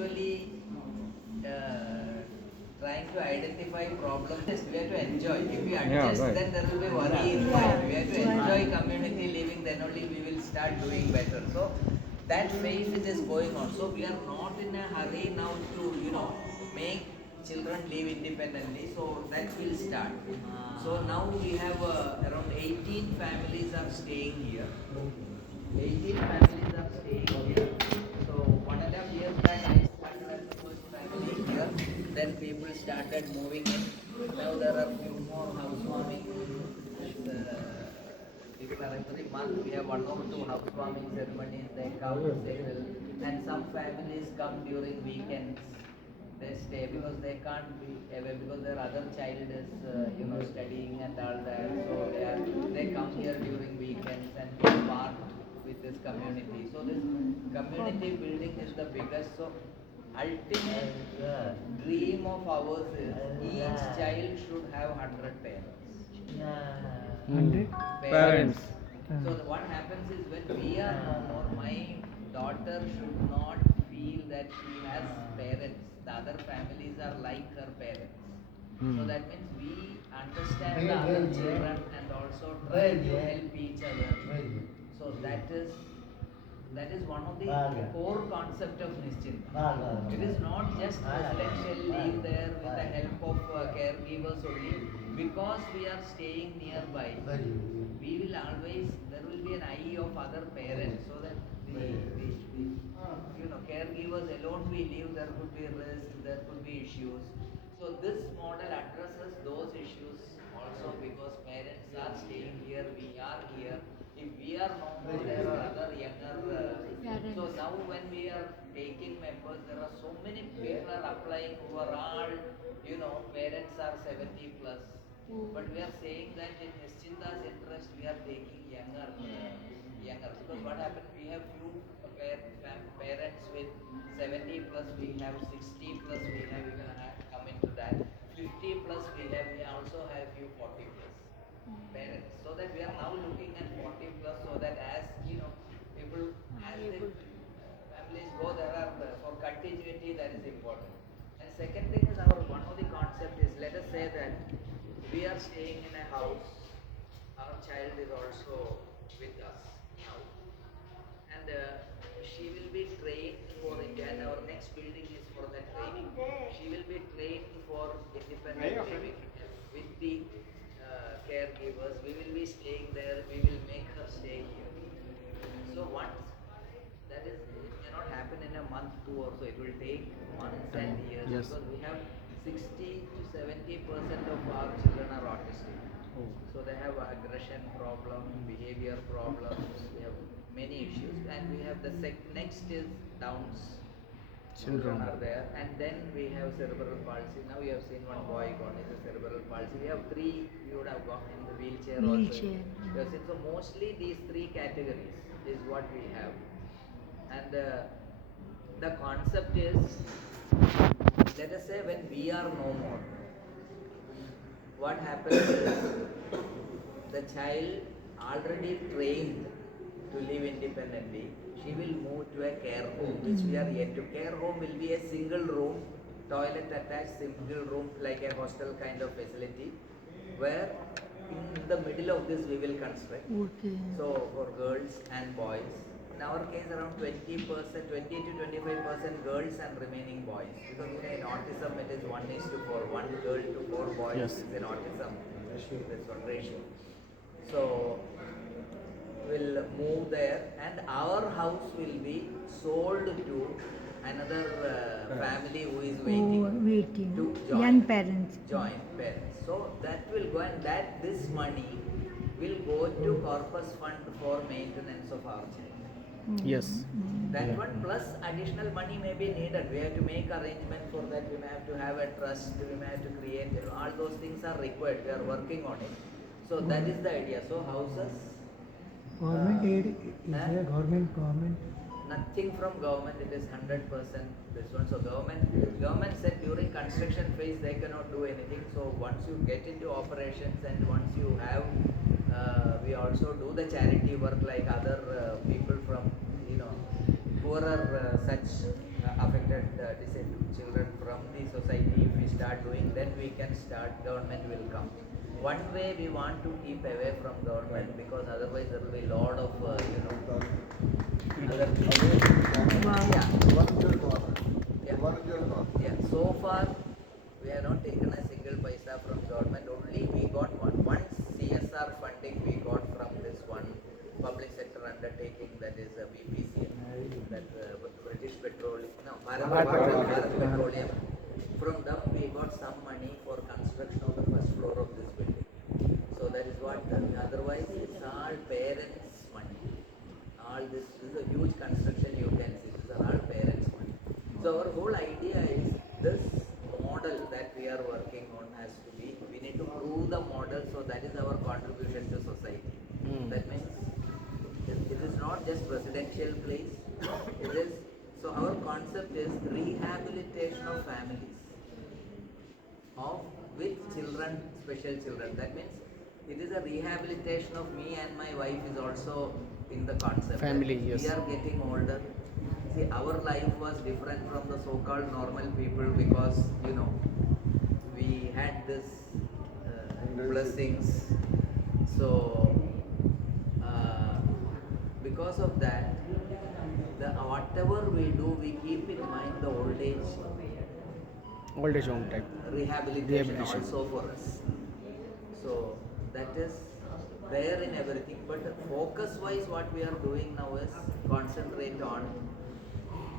actually trying to identify problems. We have to enjoy. If we adjust, right. then there will be worry in mind. We have to enjoy community living, then only we will start doing better. So that phase it is going on. So we are not in a hurry now to make children live independently. So that will start. So now we have around 18 families are staying here. 18 families are staying here. So 1.5 years back I started as the first family here. Then people started moving in. Now there are few more housewarming. People are every month we have 1 or 2 housewarming ceremonies. They come, they will, and some families come during weekends. They stay because they can't be away because their other child is studying and all that. So they come here during weekends and be part with this community. So this community building is the biggest. So ultimate dream of ours is each child should have 100 parents. 100 Parents. So what happens is when we are no more, my daughter should not feel that she has parents. The other families are like her parents. So that means we understand the other children and also try to help each other. So that is one of the core concept of Nischinta. It is not just residential live there with the help of caregivers only. Because we are staying nearby, we will always, there will be an eye of other parents, so that the caregivers alone we live, there could be risk, there could be issues. So this model addresses those issues also, because parents are staying here, we are here. If we are no more, there are other younger. So now when we are taking members, there are so many people are applying who are all, parents are 70 plus. But we are saying that in Nischinta's interest, we are taking younger. Because what happened, we have few parents with 70 plus, we have 60 plus, we have even come into that. 50 plus, we also have few 40 plus parents. So that we are now looking at 40 plus, so that as people, as the families go, there are for continuity that is important. And second thing is one of the concept is, let us say that we are staying in a house, our child is also with us now, and she will be trained for it, and our next building is for that training. She will be trained for independent living with the caregivers. We will be staying there, we will make her stay here. So once that is, it may not happen in a month, two, or so. It will take months and years, because we have 60 to 70% of our children are autistic. So they have aggression problem, behavior problems, they have many issues, and we have the next is Downs children are there, and then we have cerebral palsy. Now you have seen one boy gone is a cerebral palsy. We have three, you would have gone in the wheelchair also. You have seen, so mostly these three categories is what we have. And the concept is, let us say when we are no more, what happens is the child already trained to live independently, she will move to a care home, which we are yet to. Care home will be a single room, toilet attached, single room, like a hostel kind of facility, where in the middle of this we will construct. So for girls and boys, in our case around 20%, 20 to 25% girls and remaining boys, because in autism it is 1:4, 1 girl to 4 boys is in autism. This one ratio. So will move there, and our house will be sold to another family who is waiting to join. Young parents. Join parents. So that will go, and that this money will go to corpus fund for maintenance of our child. Yes. That one plus additional money may be needed. We have to make arrangement for that. We may have to have a trust. We may have to create. All those things are required. We are working on it. So that is the idea. So houses. Government aid, is there government? Nothing from government. It is 100% this one. So government said during construction phase they cannot do anything. So once you get into operations and once you have, we also do the charity work like other people from poorer such affected start doing, then we can start, government will come. One way we want to keep away from government because otherwise there will be a lot of, other things. Yeah. Yeah, so far we have not taken a single paisa from government. Only we got one CSR funding we got from this one public sector undertaking, that is BPCL, that British Petroleum, no, Bharat Petroleum. From them we got some money for construction of the first floor of this building. So that is what. Otherwise it's all parents' money. All this is a huge construction you can see. These are all parents' money. So our whole idea is this model that we are working on has to be, we need to prove the model, so that is our contribution to society. That means it is not just residential place, it is, so our concept is rehabilitation of families with children, special children. That means it is a rehabilitation of me and my wife is also in the concept. Family, yes. We are getting older. See, our life was different from the so-called normal people because, we had this blessings. So, because of that, whatever we do, we keep in mind the old age home type. rehabilitation also for us. So that is there in everything. But focus-wise, what we are doing now is concentrate on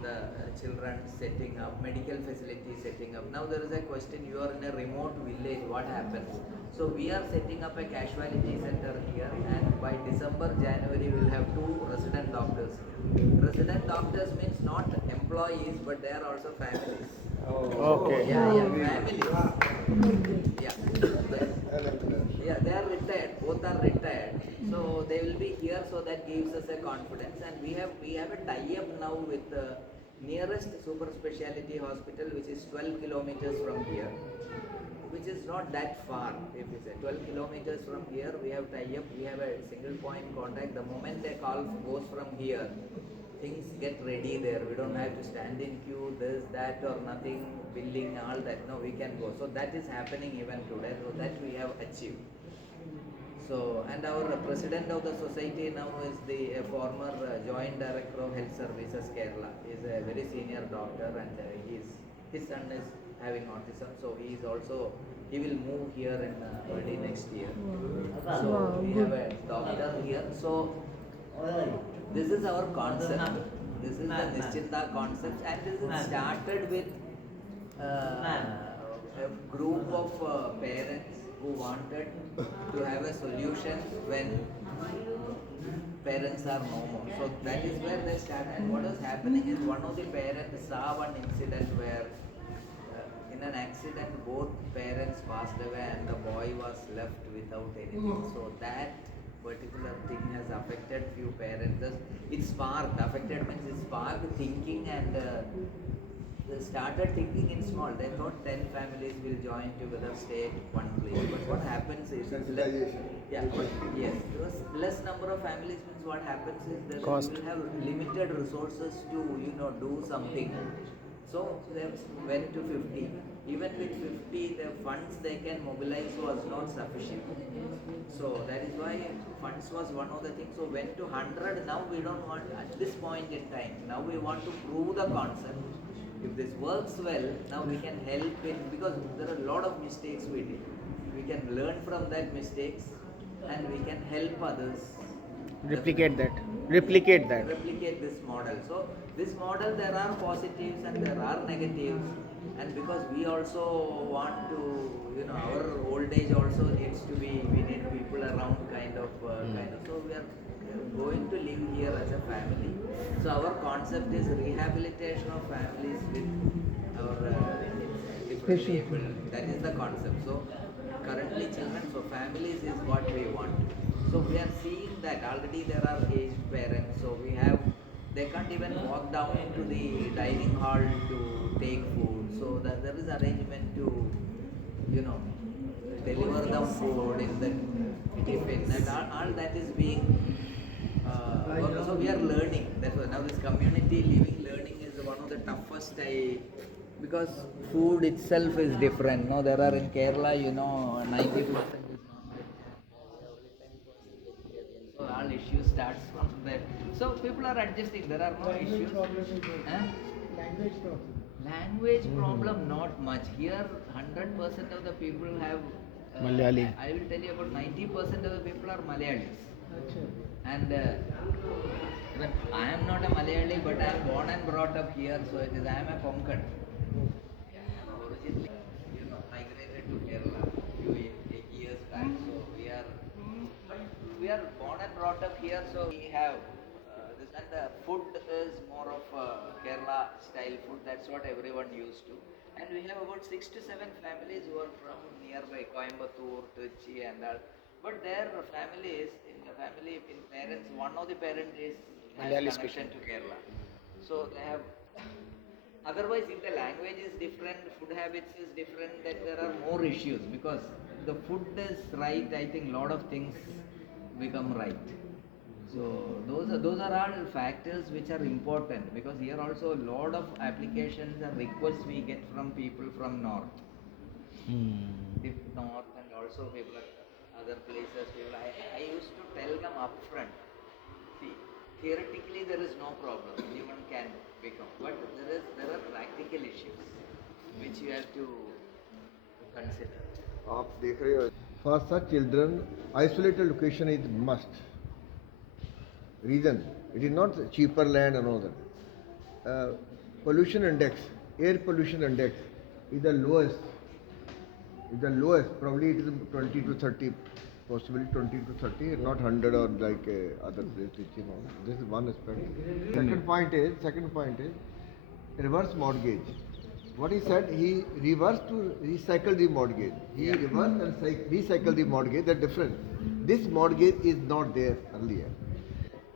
the children setting up, medical facility setting up. Now there is a question, you are in a remote village, what happens? So we are setting up a casualty center here, and by December, January we will have 2 resident doctors here. Resident doctors means not employees, but they are also families. Okay. Yeah, families. Yeah, they are retired, both are retired. So they will be here, so that gives us a confidence. And we have a tie-up now with the nearest super speciality hospital, which is 12 kilometers from here, which is not that far. If you say 12 kilometers from here, we have tie-up, we have a single point contact. The moment a call goes from here, things get ready there. We don't have to stand in queue, this, that, or nothing, billing, all that. No, we can go. So that is happening even today. So that we have achieved. So, and our president of the society now is the former joint director of Health Services Kerala. He is a very senior doctor, and his son is having autism. So he will move here in early next year. So we have a doctor here. So this is our concept. This is the Nischinta concept, and this is started with a group of parents who wanted to have a solution when parents are no more. So that is where they started. And what was happening is, one of the parents saw one incident where in an accident both parents passed away and the boy was left without anything. So that particular thing has affected few parents. It sparked, affected means it sparked thinking, and they started thinking in small. They thought 10 families will join together, stay at one place. But what happens is, because less number of families means what happens is that Cost. we will have limited resources to do something. So they went to 50. Even with 50, the funds they can mobilize was not sufficient. So that is why funds was one of the things. So went to 100. Now we don't want at this point in time. Now we want to prove the concept. If this works well, now we can help it, because there are a lot of mistakes we did. We can learn from that mistakes, and we can help others. Replicate that. Replicate this model. So this model, there are positives and there are negatives, and because we also want to, our old age also needs to be, we need people around kind of. So we are going to live here as a family. So our concept is rehabilitation of families with our different people. That is the concept. So currently children, so families is what we want. So we are seeing that already there are aged parents. So they can't even walk down into the dining hall to take food. So there is arrangement to, deliver them food in the tiffin. And all that is being so we are learning. That's why now this community living learning is one of the toughest because food itself is different. No, there are in Kerala, 90% is non-vegetarian, so all issues starts from there. So people are adjusting. There are no issues. Huh? Language problem. Language problem, not much. Here, 100% of the people have Malayali. I will tell you about 90% of the people are Malayalis. Acha. And even I am not a Malayali, but I am born and brought up here, so it is I am a Konkan. Yeah, I am originally, migrated to Kerala few years back. So we are born and brought up here, so we have this, and the food is more of Kerala style food. That's what everyone used to. And we have about 6 to 7 families who are from nearby Coimbatore, Trichy, and all. But their families, in parents, one of the parents has Malayali connection to Kerala. So they have. Otherwise, if the language is different, food habits is different, then there are more issues because the food is right. I think lot of things become right. So those are all factors which are important because here also a lot of applications and requests we get from people from north. If north and also people at other places, I used to tell them upfront. See, theoretically there is no problem. Anyone can become, but there are practical issues which you have to consider. आप देख रहे हो for such children isolated location is must. Reason, it is not cheaper land and all that. Pollution index, air pollution index is the lowest. Probably it is 20 to 30, possibly 20 to 30, not 100 or like other places. This is one aspect. Second point is reverse mortgage. What he said, he reversed to recycle the mortgage. He reversed and recycle the mortgage. They're different. This mortgage is not there earlier.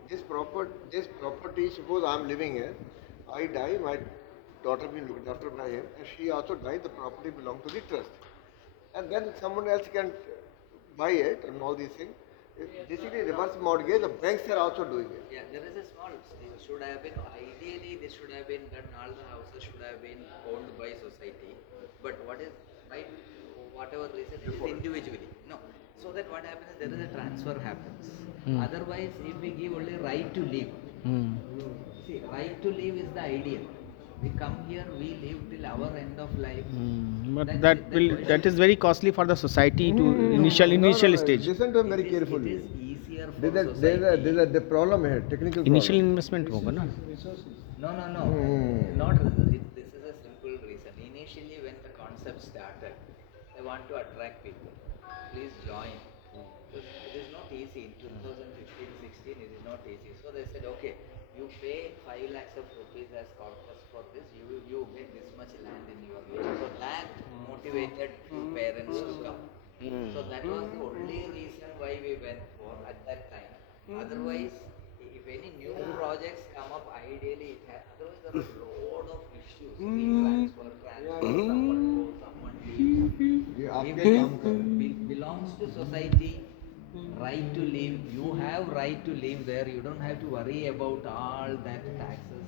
This property, suppose I'm living here, I die, my daughter being looked after by him, and she also died, the property belongs to the trust. And then someone else can buy it and all these things. This is a reverse mortgage, the banks are also doing it. Yeah, there is a small, should have been, ideally this should have been done, all the houses should have been owned by society. But what is, right, whatever reason, it is individually. No. So that what happens is there is a transfer happens. Otherwise, if we give only right to live, see, right to live is the ideal. We come here, we live till our end of life. But That's it, that is very costly for the society to initial stage. Listen to him very It carefully. is easier for There's society. a the problem here, technical Initial problem. investment होगा ना. No. Not this is a simple reason. Initially, when the concept started, they want to attract people. Please join. It is not easy. In 2015-16, it is not easy. So they said, okay, you pay 5 lakhs of rupees as corpus for this. You get this much land in your name. So that motivated few parents to come. So that was the only reason why we went for at that time. Otherwise, if any new projects come up, ideally otherwise there are a lot of issues. Transfer, someone goes, someone leaves. ये आपके If काम कर रहे हैं. it belongs to society, right to live, you have right to live there. You don't have to worry about all that taxes,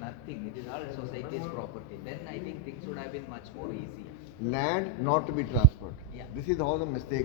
nothing. It is all society's property. Then I think things would have been much more easy. Land not to be transferred. Yeah. This is how the mistake